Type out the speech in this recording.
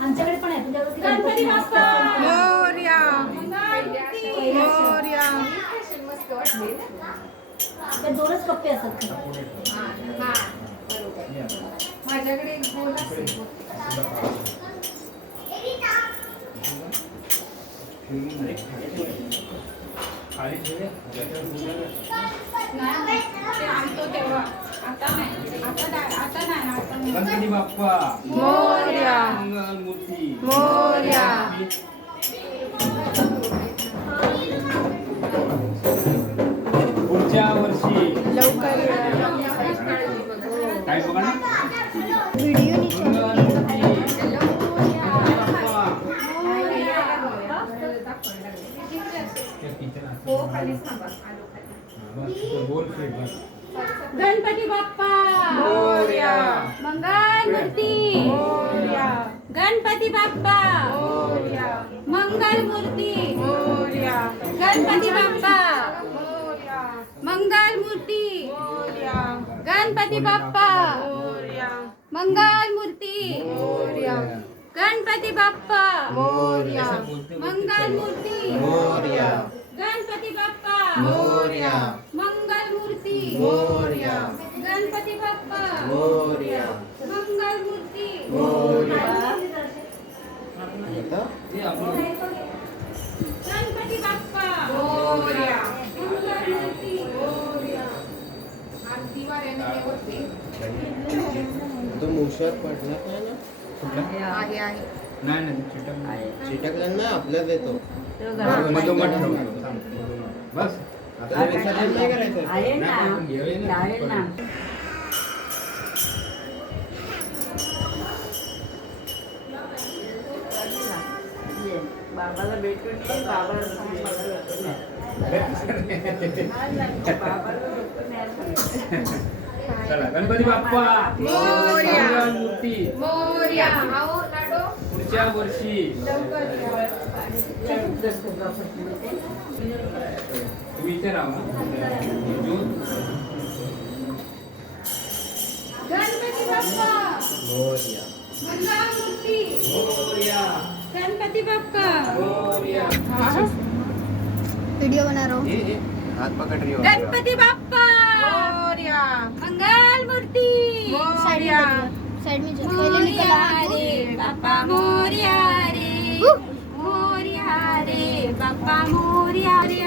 आमच्याकडे पण आहे तुझ्याकडे गणपती बाप्पा मोरया मोरया. ते दोनच कप्पे असतात. माझ्याकडे एक बोल असेल. गणपती बाप्पा मोरया मूर्ती मोरया. पुढच्या वर्षी लवकर काय बघा ना व्हिडिओ गणपती बाप्पा मोरया मंगल मूर्ती मोरया. गणपती बाप्पा मोरया मंगल मूर्ती मोरया. गणपती बाप्पा मोरया मंगल मूर्ती मोरया. गणपती बाप्पा मोरया मंगल मूर्ती मोरया. गणपती बाप्पा मोरया मंगल मूर्ती मोरया. गणपती बाप्पा मोरया मंगल मूर्ती मोरया. गणपती बाप्पा मोरया मंगल मूर्ती मोरया. गणपती बाप्पा मोरया मंगल मूर्ती मोरया. आरती वाऱ्याने होते. तो मुशात पडला काय ना आहे आहे नाही नाही चिटकला ना आपल्याच येतो बस आता विसर्जन नाही करायचं आहे ना चालेल ना. बाबाला भेटून ये, बाबाला सांग मला भेटून ये. बाबाला भेटून यायला. चला गणपती बाप्पा मोरया. मंगल मूर्ती मोरया. आओ लाडो पुढच्या वर्षी लवकर या. तुम्ही इथे राहा गणपती बाप्पा मोरया मंगल मूर्ती मोरया गणपती बाप्पा मोरया. व्हिडिओ बना रहा हूँ. हात पकड रही हो गणपती बाप्पा मोरया मंगल मूर्ती मोरया. साइड में जो पहले मोरया निकला रे बाप्पा मोरया रे मोरया रे बाप्पा मोरया रे